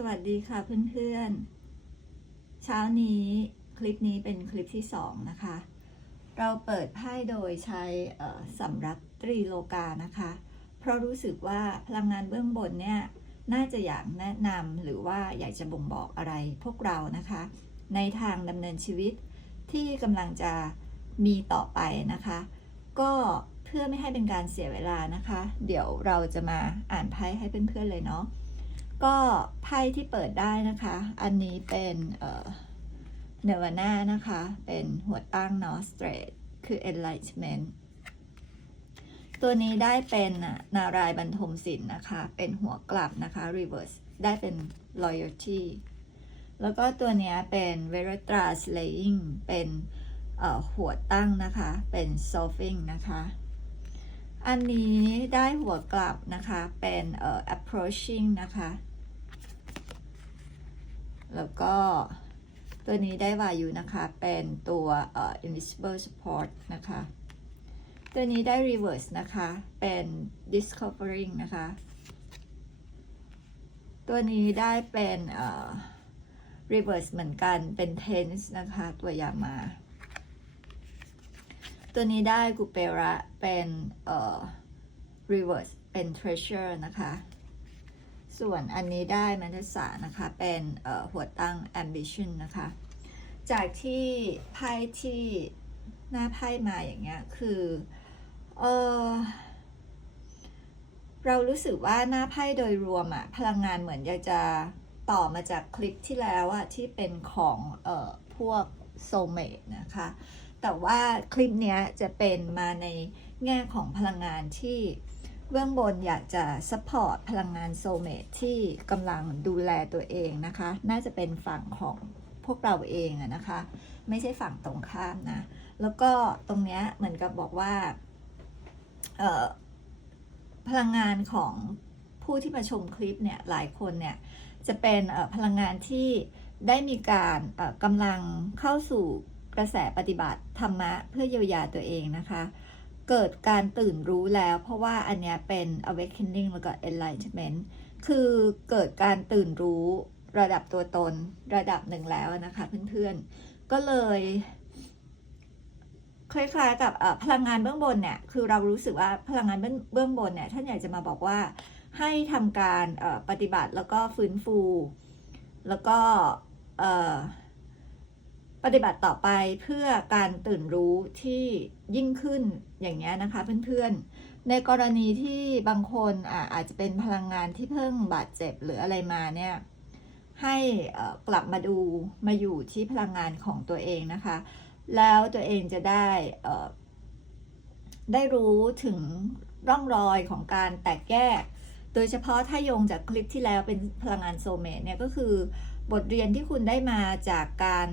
สวัสดีค่ะเพื่อนๆ เช้านี้คลิปนี้เป็นคลิปที่สองนะคะ เราเปิดไพ่โดยใช้สำรับตรีโลกานะคะ เพราะรู้สึกว่าพลังงานเบื้องบนเนี่ยน่าจะอยากแนะนำหรือว่าอยากจะบ่งบอกอะไรพวกเรานะคะ ในทางดำเนินชีวิตที่กำลังจะมีต่อไปนะคะ ก็เพื่อไม่ให้เป็นการเสียเวลานะคะ เดี๋ยวเราจะมาอ่านไพ่ให้เพื่อนๆเลยเนาะ ก็ไพ่ที่เปิดได้นะคะ อันนี้เป็นเนวาน่านะคะ เป็นหัวตั้งนอสเตรทคือ enlightenment ตัวนี้ได้เป็นนารายบรรทมศิลป์นะคะ เป็นหัวกลับนะคะ reverse ได้เป็น loyalty แล้วก็ตัวนี้เป็น v e r a t r a slaying เป็นหัวตั้งนะคะ เป็น solving นะคะ อันนี้ได้หัวกลับนะคะ เป็นเอ่อ approaching นะคะ แล้วก็ตัวนี้ได้วายุนะคะ เป็นตัวเอ่อ invisible support นะคะ ตัวนี้ได้ reverse นะคะ เป็น discovering นะคะ ตัวนี้ได้เป็นเอ่อ reverse เหมือนกันเป็น tense นะคะ ตัวยามา ตัวนี้ได้กุเประเป็นเอ่อ reverse เป็น treasure นะคะ ส่วนอันนี้ได้มัทสานะคะ เป็นหัวตั้ง ambition นะคะ จากที่ไพ่ที่หน้าไพ่มาอย่างเงี้ย คือเออเรารู้สึกว่าหน้าไพ่โดยรวมอะพลังงานเหมือนอยากจะต่อมาจากคลิปที่แล้วอะที่เป็นของเอ่อพวกโซเมตนะคะ แต่ว่าคลิปเนี้ยจะเป็นมาในแง่ของพลังงานที่ เบื้องบนอยากจะซัพพอร์ตพลังงานโซเมตที่กำลังดูแลตัวเองนะคะ น่าจะเป็นฝั่งของพวกเราเองนะคะ ไม่ใช่ฝั่งตรงข้ามนะ แล้วก็ตรงเนี้ยเหมือนกับบอกว่าพลังงานของผู้ที่มาชมคลิปเนี่ยหลายคนเนี่ยจะเป็นพลังงานที่ได้มีการกำลังเข้าสู่กระแสปฏิบัติธรรมะเพื่อเยียวยาตัวเองนะคะ เกิดการตื่นรู้แล้ว เพราะว่าอันเนี้ยเป็น awakening แล้วก็ enlightenment คือเกิดการตื่นรู้ระดับตัวตนระดับหนึ่งแล้วนะคะเพื่อนๆ ก็เลยคล้ายๆกับพลังงานเบื้องบนเนี่ย คือเรารู้สึกว่าพลังงานเบื้องบนเนี่ย ท่านอยากจะมาบอกว่าให้ทำการปฏิบัติแล้วก็ฟื้นฟู แล้วก็ ปฏิบัติต่อไปเพื่อการตื่นรู้ที่ยิ่งขึ้นอย่างเงี้ยนะคะเพื่อนๆ ในกรณีที่บางคนอาจจะเป็นพลังงานที่เพิ่งบาดเจ็บหรืออะไรมาเนี่ยให้กลับมาดูมาอยู่ที่พลังงานของตัวเองนะคะ แล้วตัวเองจะได้ได้รู้ถึงร่องรอยของการแตกแยก โดยเฉพาะถ้าโยงจากคลิปที่แล้วเป็นพลังงานโซเมตเนี่ยก็คือบทเรียนที่คุณได้มาจากการ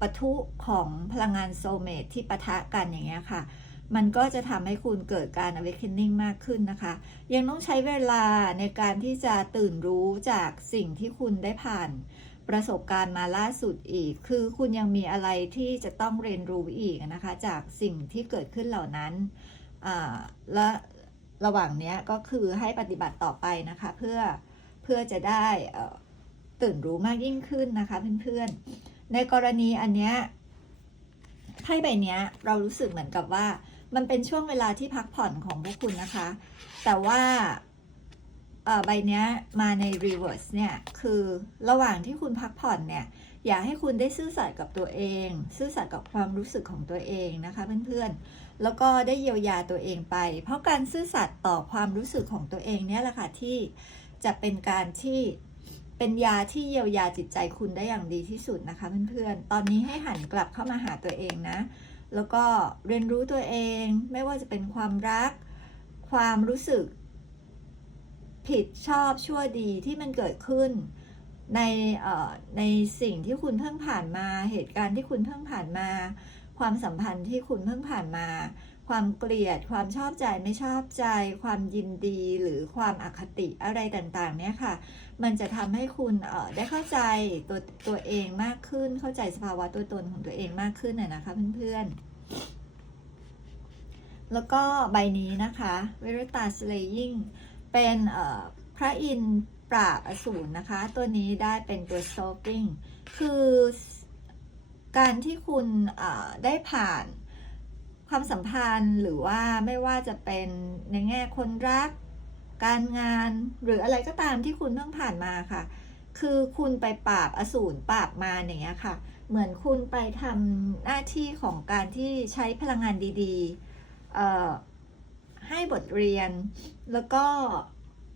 ปะทุของพลังงานโซเมตที่ปะทะกันอย่างเงี้ยค่ะ มันก็จะทำให้คุณเกิดการ awakening มากขึ้นนะคะ ยังต้องใช้เวลาในการที่จะตื่นรู้จากสิ่งที่คุณได้ผ่านประสบการณ์มาล่าสุดอีก คือคุณยังมีอะไรที่จะต้องเรียนรู้อีกนะคะ จากสิ่งที่เกิดขึ้นเหล่านั้น และระหว่างเนี้ยก็คือให้ปฏิบัติต่อไปนะคะ เพื่อเพื่อจะได้ตื่นรู้มากยิ่งขึ้นนะคะเพื่อนๆ ในกรณีอันเนี้ยไพ่ใบเนี้ย เรารู้สึกเหมือนกับว่า มันเป็นช่วงเวลาที่พักผ่อนของพวกคุณนะคะ แต่ว่าใบเนี้ยมาใน reverse เนี่ย คือระหว่างที่คุณพักผ่อนเนี่ย อยากให้คุณได้ซื่อสัตย์กับตัวเอง ซื่อสัตย์กับความรู้สึกของตัวเองนะคะเพื่อนๆ แล้วก็ได้เยียวยาตัวเองไป เพราะการซื่อสัตย์ต่อความรู้สึกของตัวเองเนี่ยแหละค่ะที่จะเป็นการที่ เป็นยาที่เยียวยาจิตใจคุณได้อย่างดีที่สุดนะคะเพื่อนๆ ตอนนี้ให้หันกลับเข้ามาหาตัวเองนะ แล้วก็เรียนรู้ตัวเองไม่ว่าจะเป็นความรัก ความรู้สึก ผิดชอบชั่วดีที่มันเกิดขึ้น ในในสิ่งที่คุณเพิ่งผ่านมา เหตุการณ์ที่คุณเพิ่งผ่านมา ความสัมพันธ์ที่คุณเพิ่งผ่านมา ความเกลียด ความชอบใจไม่ชอบใจ ความยินดีหรือความอคติอะไรต่างๆ เนี่ยค่ะ มันจะทำให้คุณเอ่อได้เข้าใจตัวตัวเองมากขึ้น เข้าใจสภาวะตัวตนของตัวเองมากขึ้นน่ะนะคะเพื่อนๆ แล้วก็ใบนี้นะคะ v e r i t a Slaying เป็นเอ่อพระอินปราบอสูรนะคะ ตัวนี้ได้เป็นตัว stalking คือการที่คุณได้ผ่านความสัมพันธ์หรือว่าไม่ว่าจะเป็นในแง่คนรัก การงานหรืออะไรก็ตามที่คุณเพิ่งผ่านมาค่ะ คือคุณไปปราบอสูรปราบมาอย่างเงี้ยค่ะ เหมือนคุณไปทำหน้าที่ของการที่ใช้พลังงานดีๆเออให้บทเรียนแล้วก็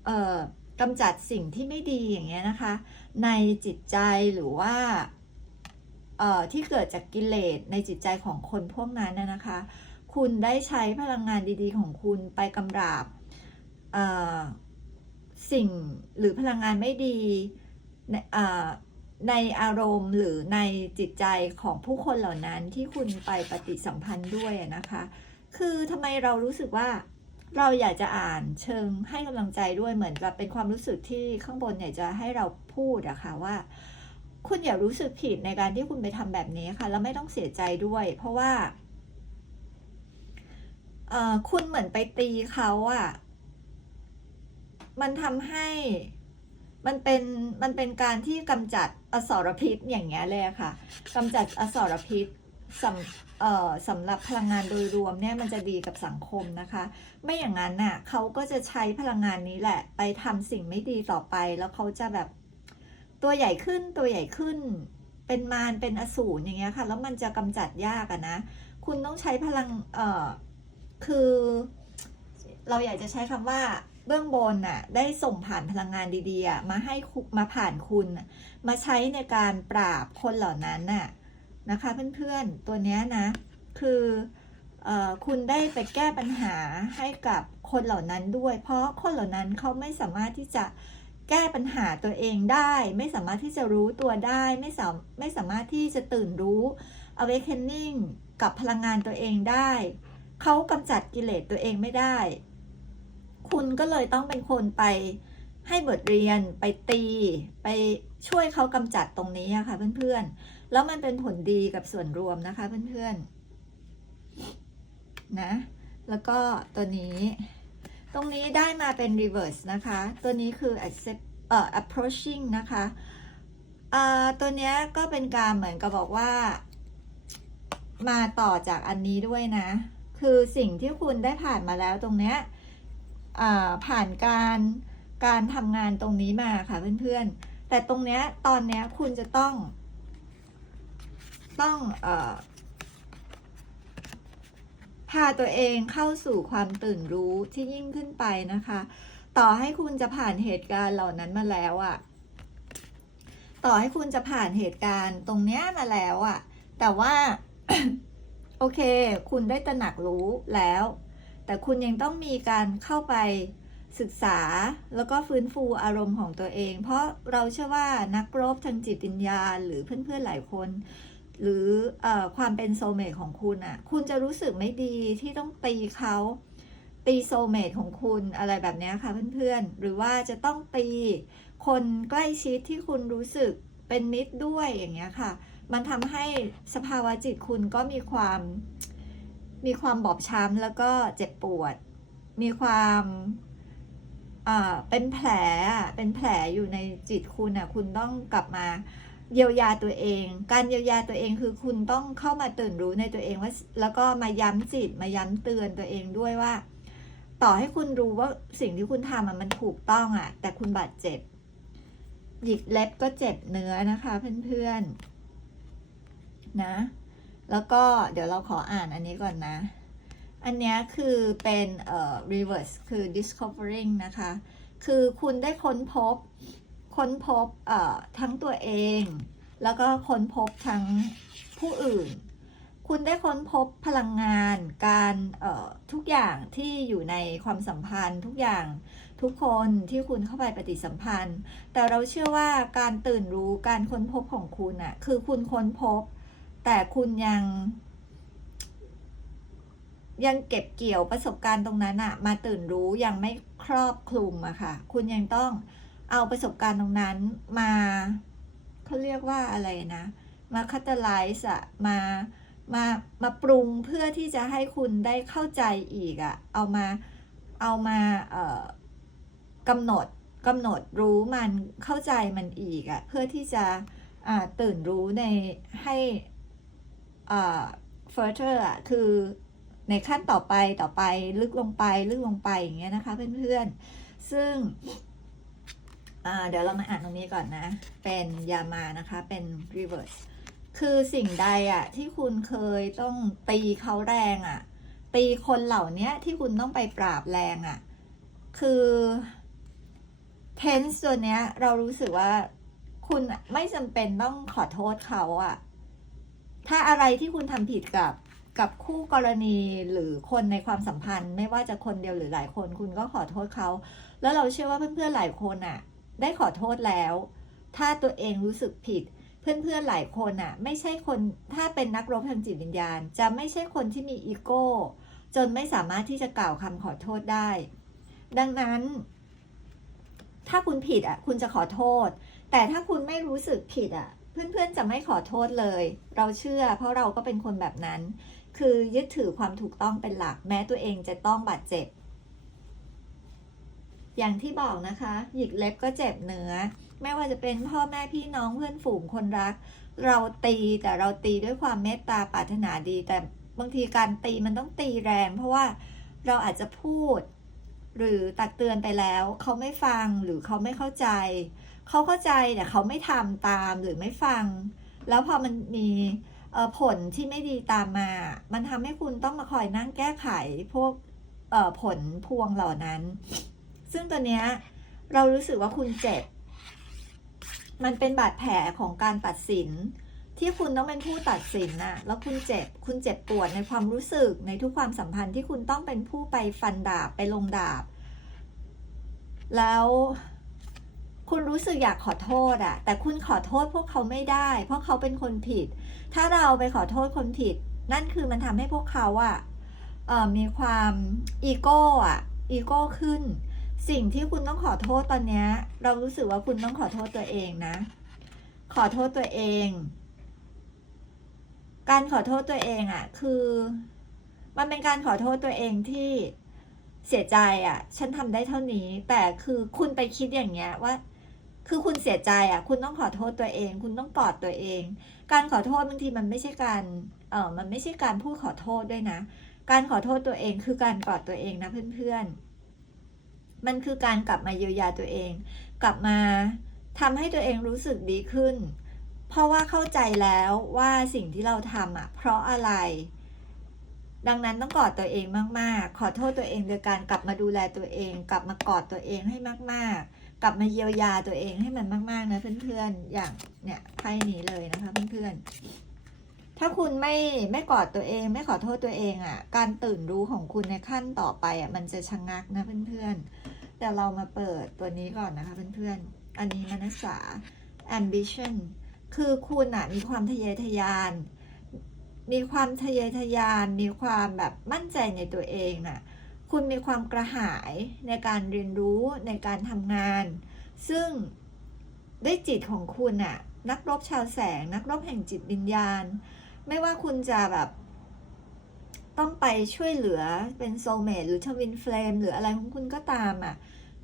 เออกำจัดสิ่งที่ไม่ดีอย่างเงี้ยนะคะ ในจิตใจหรือว่าเออที่เกิดจากกิเลสในจิตใจของคนพวกนั้นน่ะนะคะ คุณได้ใช้พลังงานดีๆ ของคุณไปกำราบ สิ่งหรือพลังงานไม่ดีในอารมณ์หรือในจิตใจของผู้คนเหล่านั้นที่คุณไปปฏิสัมพันธ์ด้วยนะคะ คือทำไมเรารู้สึกว่าเราอยากจะอ่านเชิงให้กำลังใจด้วยเหมือนกับเป็นความรู้สึกที่ข้างบนอยากจะให้เราพูดอะค่ะว่า คุณอย่ารู้สึกผิดในการที่คุณไปทำแบบนี้ค่ะ แล้วไม่ต้องเสียใจด้วย เพราะว่าคุณเหมือนไปตีเขาอะ มันทำให้มันเป็นมันเป็นการที่กำจัดอสรพิษอย่างเงี้ยเลยค่ะกำจัดอสรพิษสำเอ่อสำหรับพลังงานโดยรวมเนี่ยมันจะดีกับสังคมนะคะ ไม่อย่างนั้นน่ะเขาก็จะใช้พลังงานนี้แหละ ไปทำสิ่งไม่ดีต่อไป แล้วเขาจะแบบตัวใหญ่ขึ้นตัวใหญ่ขึ้น เป็นมารเป็นอสูรอย่างเงี้ยค่ะ แล้วมันจะกำจัดยากอะนะ คุณต้องใช้พลังเอ่อคือ เราอยากจะใช้คำว่า เบื้องบนน่ะได้ส่งผ่านพลังงานดีๆมาให้มาผ่านคุณ มาใช้ในการปราบคนเหล่านั้นน่ะนะคะเพื่อนๆตัวนี้นะคือเออคุณได้ไปแก้ปัญหาให้กับคนเหล่านั้นด้วย เพราะคนเหล่านั้นเขาไม่สามารถที่จะแก้ปัญหาตัวเองได้ ไม่สามารถที่จะรู้ตัวได้ไม่สามไม่สามารถที่จะตื่นรู้ awakening กับพลังงานตัวเองได้ เขากำจัดกิเลสตัวเองไม่ได้ คุณก็เลยต้องเป็นคนไปให้บทเรียนไปตี ไปช่วยเขากำจัดตรงนี้อะค่ะเพื่อนๆ แล้วมันเป็นผลดีกับส่วนรวมนะคะเพื่อนๆนะ แล้วก็ตัวนี้ ตรงนี้ได้มาเป็น reverse นะคะ ตัวนี้คือ accept เอ่อ approaching นะคะอ่าตัวนี้ก็เป็นการเหมือนกับบอกว่า มาต่อจากอันนี้ด้วยนะ คือสิ่งที่คุณได้ผ่านมาแล้วตรงเนี้ย ผ่านการการทำงานตรงนี้มาค่ะเพื่อนๆ แต่ตรงเนี้ยตอนเนี้ยคุณจะต้อง ต้องเอ่อพาตัวเองเข้าสู่ความตื่นรู้ที่ยิ่งขึ้นไปนะคะ ต่อให้คุณจะผ่านเหตุการณ์เหล่านั้นมาแล้วอะ่ะ ต่อให้คุณจะผ่านเหตุการณ์ตรงเนี้ยมาแล้วอะ่ะ แต่ว่า โอเค คุณได้ตระหนักรู้แล้ว แต่คุณยังต้องมีการเข้าไปศึกษาแล้วก็ฟื้นฟูอารมณ์ของตัวเอง เพราะเราเชื่อว่านักรบทางจิตวิญญาณหรือเพื่อนๆหลายคน หรืออความเป็นโซเมตของคุณอะ่ะ คุณจะรู้สึกไม่ดีที่ต้องตีเขาตีโซเมตของคุณอะไรแบบนี้ค่ะเพื่อนๆ หรือว่าจะต้องตีคนใกล้ชิดที่คุณรู้สึกเป็นมิตรด้วยอย่างเงี้ยค่ะ มันทำให้สภาวะจิตคุณก็มีความ มีความบอบช้ำแล้วก็เจ็บปวด มีความอ่าเป็นแผลเป็นแผลอยู่ในจิตคุณอะคุณต้องกลับมาเยียวยาตัวเอง การเยียวยาตัวเองคือคุณต้องเข้ามาตื่นรู้ในตัวเองว่าแล้วก็มาย้ำจิตมาย้ำเตือนตัวเองด้วยว่า ต่อให้คุณรู้ว่าสิ่งที่คุณทำมันถูกต้องอะ แต่คุณบาดเจ็บ หยิกเล็บก็เจ็บเนื้อนะคะเพื่อนๆนะ แล้วก็เดี๋ยวเราขออ่านอันนี้ก่อนนะ อันนี้คือเป็นเอ่อ reverse คือ discovering นะคะ คือคุณได้ค้นพบ ค้นพบเอ่อทั้งตัวเอง แล้วก็ค้นพบทั้งผู้อื่น คุณได้ค้นพบพลังงาน การเอ่อทุกอย่างที่อยู่ในความสัมพันธ์ทุกอย่างทุกคนที่คุณเข้าไปปฏิสัมพันธ์ แต่เราเชื่อว่าการตื่นรู้การค้นพบของคุณอะคือคุณค้นพบ แต่คุณยัง ยังเก็บเกี่ยวประสบการณ์ตรงนั้นอะมาตื่นรู้ยังไม่ครอบคลุมอะค่ะ คุณยังต้องเอาประสบการณ์ตรงนั้นมาเขาเรียกว่าอะไรนะ มาคัตไลซ์อะมามามาปรุงเพื่อที่จะให้คุณได้เข้าใจอีกอะเอามาเอามาเอ่อกำหนดกำหนดรู้มันเข้าใจมันอีกอะเพื่อที่จะอ่าตื่นรู้ในให้ อ่า further อะคือในขั้นต่อไปต่อไปลึกลงไปลึกลงไปอย่างเงี้ยนะคะเพื่อนๆ ซึ่งอ่าเดี๋ยวเรามาอ่านตรงนี้ก่อนนะ เป็นยามานะคะ เป็น reverse คือสิ่งใดอะที่คุณเคยต้องตีเขาแรงอะตีคนเหล่านี้ที่คุณต้องไปปราบแรงอะคือ tense ตัวเนี้ยเรารู้สึกว่าคุณไม่จำเป็นต้องขอโทษเขาอะ ถ้าอะไรที่คุณทำผิดกับกับคู่กรณีหรือคนในความสัมพันธ์ ไม่ว่าจะคนเดียวหรือหลายคน คุณก็ขอโทษเขา แล้วเราเชื่อว่าเพื่อนๆหลายคนอะได้ขอโทษแล้ว ถ้าตัวเองรู้สึกผิด เพื่อนๆหลายคนอะไม่ใช่คนถ้าเป็นนักรบทางจิตวิญญาณ จะไม่ใช่คนที่มีอีโก้จนไม่สามารถที่จะกล่าวคำขอโทษได้ ดังนั้น ถ้าคุณผิดอะ คุณจะขอโทษ แต่ถ้าคุณไม่รู้สึกผิดอะ เพื่อนๆจะไม่ขอโทษเลย เราเชื่อ เพราะเราก็เป็นคนแบบนั้น คือยึดถือความถูกต้องเป็นหลัก แม้ตัวเองจะต้องบาดเจ็บ อย่างที่บอกนะคะ หยิกเล็บก็เจ็บเนื้อ ไม่ว่าจะเป็นพ่อแม่พี่น้องเพื่อนฝูงคนรัก เราตีแต่เราตีด้วยความเมตตาปรารถนาดี แต่บางทีการตีมันต้องตีแรง เพราะว่าเราอาจจะพูด หรือตักเตือนไปแล้ว เขาไม่ฟังหรือเขาไม่เข้าใจ เขาเข้าใจแต่เขาไม่ทำตามหรือไม่ฟัง แล้วพอมันมีผลที่ไม่ดีตามมา มันทำให้คุณต้องมาคอยนั่งแก้ไขพวกผลพวงเหล่านั้น ซึ่งตัวเนี้ยเรารู้สึกว่าคุณเจ็บ มันเป็นบาดแผลของการตัดสิน ที่คุณต้องเป็นผู้ตัดสินน่ะ แล้วคุณเจ็บ คุณเจ็บปวดในความรู้สึกในทุกความสัมพันธ์ที่คุณต้องเป็นผู้ไปฟันดาบไปลงดาบ แล้ว คุณรู้สึกอยากขอโทษอะแต่คุณขอโทษพวกเขาไม่ได้ เพราะเขาเป็นคนผิด ถ้าเราไปขอโทษคนผิด นั่นคือมันทำให้พวกเขาอะเอ่อมีความอีโก้อะอีโก้ขึ้น สิ่งที่คุณต้องขอโทษตอนเนี้ยเรารู้สึกว่าคุณต้องขอโทษตัวเองนะ ขอโทษตัวเอง การขอโทษตัวเองอะ่ะคือ มันเป็นการขอโทษตัวเองที่เสียใจอะ่ะ ฉันทำได้เท่านี้ แต่คือคุณไปคิดอย่างเงี้ยว่า คือคุณเสียใจอะ่ะ คุณต้องขอโทษตัวเอง คุณต้องกอดตัวเอง การขอโทษบางทีมันไม่ใช่การเออมันไม่ใช่การพูดขอโทษด้วยนะ การขอโทษตัวเองคือการกอดตัวเองนะเพื่อนๆ มันคือการกลับมาเยียวยาตัวเอง กลับมาทำให้ตัวเองรู้สึกดีขึ้น เพราะว่าเข้าใจแล้วว่าสิ่งที่เราทำอะ เพราะอะไร ดังนั้นต้องกอดตัวเองมากๆ ขอโทษตัวเองโดยการกลับมาดูแลตัวเอง กลับมากอดตัวเองให้มาก ๆ กลับมาเยียวยาตัวเองให้มันมาก ๆ นะเพื่อนๆ อย่างเนี่ยไพ่นี้เลยนะคะเพื่อนๆ ถ้าคุณไม่ไม่กอดตัวเอง ไม่ขอโทษตัวเองอะ การตื่นรู้ของคุณในขั้นต่อไปอะมันจะชะงงักนะเพื่อนๆ แต่เรามาเปิดตัวนี้ก่อนนะคะเพื่อนๆ อันนี้มนัสสา ambition คือคุณอะมีความทะเยอทะยาน มีความทะเยอทะยาน มีความแบบมั่นใจในตัวเองน่ะ คุณมีความกระหายในการเรียนรู้ในการทำงาน ซึ่งด้วยจิตของคุณน่ะนักรบชาวแสง นักรบแห่งจิตวิญญาณ ไม่ว่าคุณจะแบบต้องไปช่วยเหลือเป็นโซเมตหรือทวินเฟลมหรืออะไรของคุณก็ตามอะ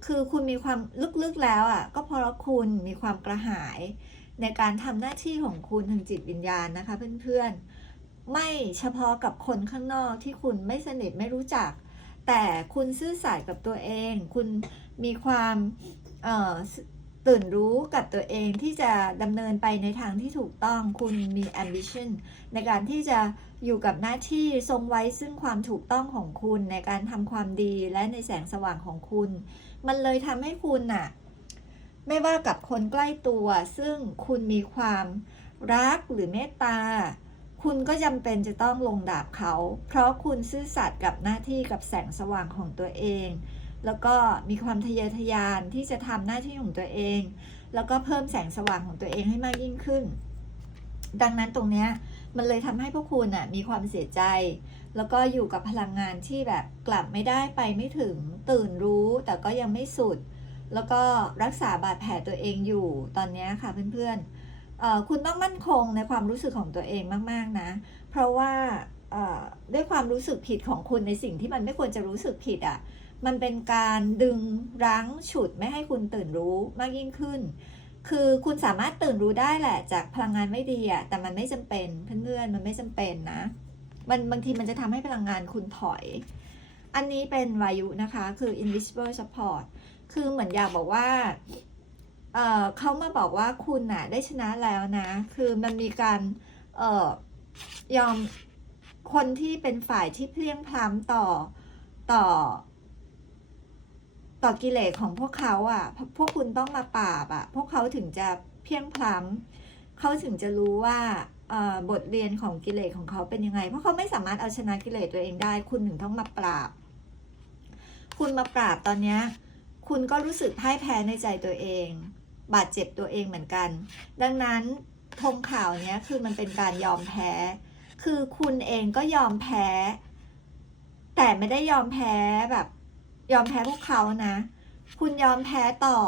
คือคุณมีความลึกๆแล้วอะ ก็เพราะคุณมีความกระหายในการทำหน้าที่ของคุณทางจิตวิญญาณนะคะเพื่อนๆ ไม่เฉพาะกับคนข้างนอกที่คุณไม่สนิทไม่รู้จัก แต่คุณซื่อสัตย์กับตัวเอง คุณมีความตื่นรู้กับตัวเองที่จะดำเนินไปในทางที่ถูกต้อง คุณมี ambition ในการที่จะอยู่กับหน้าที่ทรงไว้ซึ่งความถูกต้องของคุณในการทำความดีและในแสงสว่างของคุณ มันเลยทำให้คุณน่ะ ไม่ว่ากับคนใกล้ตัว ซึ่งคุณมีความรักหรือเมตตา คุณก็จำเป็นจะต้องลงดาบเขา เพราะคุณซื่อสัตย์กับหน้าที่กับแสงสว่างของตัวเอง แล้วก็มีความทะเยอทะยานที่จะทำหน้าที่ของตัวเอง แล้วก็เพิ่มแสงสว่างของตัวเองให้มากยิ่งขึ้น ดังนั้นตรงเนี้ยมันเลยทำให้พวกคุณอะมีความเสียใจ แล้วก็อยู่กับพลังงานที่แบบกลับไม่ได้ไปไม่ถึงตื่นรู้ แต่ก็ยังไม่สุด แล้วก็รักษาบาดแผลตัวเองอยู่ตอนนี้ค่ะเพื่อนๆ คุณต้องมั่นคงในความรู้สึกของตัวเองมาก ๆ นะ เพราะว่าด้วยความรู้สึกผิดของคุณในสิ่งที่มันไม่ควรจะรู้สึกผิดอะ่ะ มันเป็นการดึงรั้งฉุดไม่ให้คุณตื่นรู้มากยิ่งขึ้น คือคุณสามารถตื่นรู้ได้แหละจากพลังงานไม่ดีอะแต่มันไม่จำเป็นเพื่อนๆมันไม่จำเป็นนะ มันบางทีมันจะทำให้พลังงานคุณถอย อันนี้เป็นวายุนะคะ คือ invisible support คือเหมือนอยากบอกว่า เออเขามาบอกว่าคุณน่ะได้ชนะแล้วนะ คือมันมีการเออยอมคนที่เป็นฝ่ายที่เพลียงพล้ำต่อต่อ ต่อกิเลสของพวกเขาอะ พวกคุณต้องมาปราบอะ พวกเขาถึงจะเพียงพล้ำเขาถึงจะรู้ว่าบทเรียนของกิเลสของเขาเป็นยังไง เพราะเขาไม่สามารถเอาชนะกิเลสตัวเองได้ คุณถึงต้องมาปราบ คุณมาปราบตอนเนี้ยคุณก็รู้สึกพ่ายแพ้ในใจตัวเอง บาดเจ็บตัวเองเหมือนกัน ดังนั้นธงข่าวเนี้ยคือมันเป็นการยอมแพ้ คือคุณเองก็ยอมแพ้ แต่ไม่ได้ยอมแพ้แบบ ยอมแพ้พวกเขานะ คุณยอมแพ้ต่อ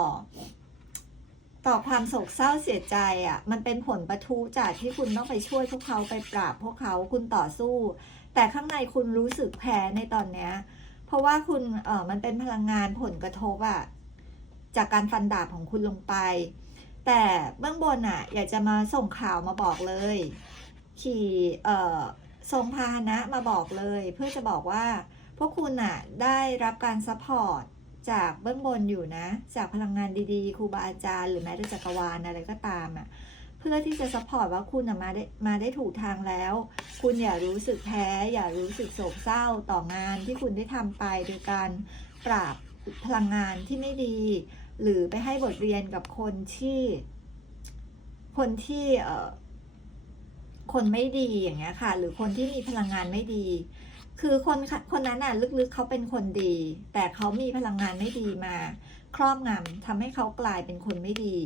ต่อความโศกเศร้าเสียใจอะ่ะ มันเป็นผลประทุจากที่คุณต้องไปช่วยพวกเขาไปปราบพวกเขาคุณต่อสู้ แต่ข้างในคุณรู้สึกแพ้ในตอนเนี้ย เพราะว่าคุณเออมันเป็นพลังงานผลกระทบอะ จากการฟันดาบของคุณลงไป แต่เบื้องบนอะอยากจะมาส่งข่าวมาบอกเลย ขี่เอ่อทรงพาหนะมาบอกเลย เพื่อจะบอกว่าพวกคุณอะได้รับการซัพพอร์ตจากเบื้องบนอยู่นะ จากพลังงานดีๆครูบาอาจารย์หรือแม้แต่จักรวาลอะไรก็ตามอะเพื่อที่จะซัพพอร์ตว่าคุณมาได้มาได้ถูกทางแล้ว คุณอย่ารู้สึกแพ้ อย่ารู้สึกโศกเศร้าต่องานที่คุณได้ทำไปโดยการปราบ พลังงานที่ไม่ดี หรือไปให้บทเรียนกับคนที่ คนที่เอ่อคนไม่ดีอย่างเงี้ยค่ะ หรือคนที่มีพลังงานไม่ดี คือคนคนนั้นน่ะ ลึกๆเขาเป็นคนดี แต่เขามีพลังงานไม่ดีมา ครอบงำทำให้เขากลายเป็นคนไม่ดี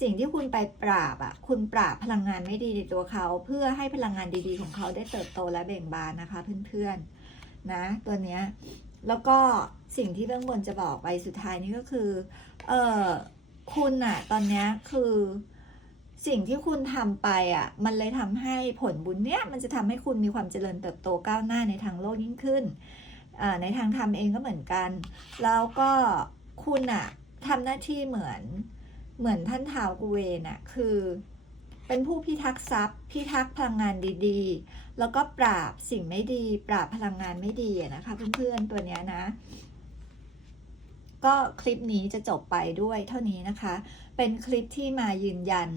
สิ่งที่คุณไปปราบอะ คุณปราบพลังงานไม่ดีในตัวเขา เพื่อให้พลังงานดีๆของเขาได้เติบโตและเบ่งบานนะคะ เพื่อนๆนะ ตัวเนี้ย แล้วก็ สิ่งที่เบื้องบนจะบอกไปสุดท้ายนี้ก็คือ เออคุณอะตอนนี้คือสิ่งที่คุณทำไปอะมันเลยทำให้ผลบุญเนี้ยมันจะทำให้คุณมีความเจริญเติบโตก้าวหน้าในทางโลกยิ่งขึ้นอในทางธรรมเองก็เหมือนกัน แล้วก็คุณอะทำหน้าที่เหมือนเหมือนท่านท้าวกุเวนอะคือ เป็นผู้พิทักษ์ทรัพย์ พิทักษ์พลังงานดีๆ แล้วก็ปราบสิ่งไม่ดี ปราบพลังงานไม่ดีนะคะเพื่อนๆตัวเนี้ยนะ ก็คลิปนี้จะจบไปด้วยเท่านี้นะคะ เป็นคลิปที่มายืนยัน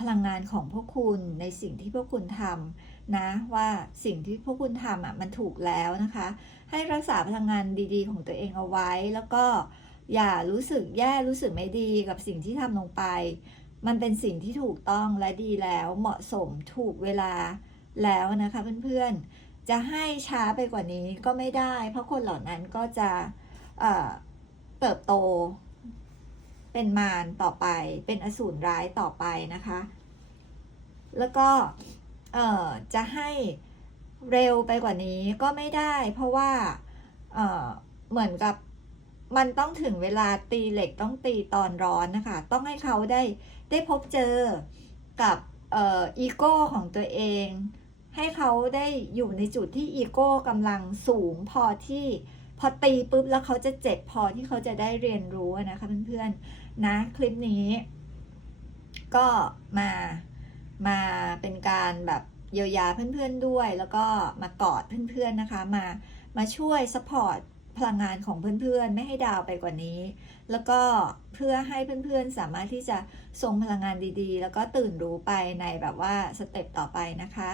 พลังงานของพวกคุณในสิ่งที่พวกคุณทำนะว่าสิ่งที่พวกคุณทำอะมันถูกแล้วนะคะ ให้รักษาพลังงานดีๆ ของตัวเองเอาไว้ แล้วก็อย่ารู้สึกแย่รู้สึกไม่ดีกับสิ่งที่ทำลงไป มันเป็นสิ่งที่ถูกต้องและดีแล้วเหมาะสมถูกเวลาแล้วนะคะเพื่อนๆจะให้ช้าไปกว่านี้ก็ไม่ได้ เพราะคนเหล่านั้นก็จะ เติบโต เป็นมารต่อไป เป็นอสูรร้ายต่อไปนะคะ แล้วก็เอ่อจะให้เร็วไปกว่านี้ก็ไม่ได้ เพราะว่าเอ่อเหมือนกับมันต้องถึงเวลาตีเหล็กต้องตีตอนร้อนนะคะ ต้องให้เขาได้ได้พบเจอกับเอ่ออีโก้ของตัวเอง ให้เขาได้อยู่ในจุดที่อีโก้กำลังสูงพอที่ พอตีปุ๊บแล้วเขาจะเจ็บพอที่เขาจะได้เรียนรู้นะคะเพื่อนๆนะคลิปนี้ ก็มามาเป็นการแบบเยียวยาเพื่อนๆด้วย แล้วก็มากอดเพื่อนๆนะคะ มามาช่วยสปอร์ต พลังงานของเพื่อนๆ ไม่ให้ดาวไปกว่านี้ แล้วก็เพื่อให้เพื่อนๆ สามารถที่จะทรงพลังงานดีๆ แล้วก็ตื่นรู้ไปในแบบว่าสเต็ปต่อไปนะคะ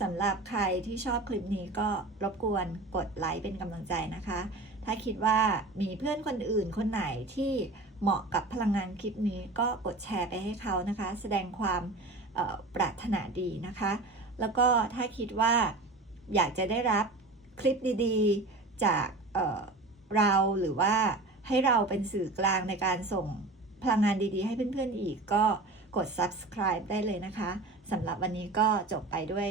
สำหรับใครที่ชอบคลิปนี้ก็รบกวนกดไลค์เป็นกำลังใจนะคะ ถ้าคิดว่ามีเพื่อนคนอื่นคนไหนที่เหมาะกับพลังงานคลิปนี้ก็กดแชร์ไปให้เขานะคะ แสดงความปรารถนาดีนะคะ แล้วก็ถ้าคิดว่าอยากจะได้รับคลิปดีๆ จากเราหรือว่าให้เราเป็นสื่อกลางในการส่งพลังงานดีๆ ให้เพื่อนๆอีกก็กด subscribe ได้เลยนะคะสำหรับวันนี้ก็จบไปด้วย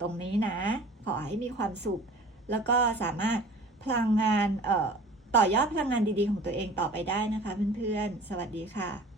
ตรงนี้นะ ขอให้มีความสุข แล้วก็สามารถพลังงานต่อยอดพลังงานดีๆ ของตัวเองต่อไปได้นะคะเพื่อนๆ สวัสดีค่ะ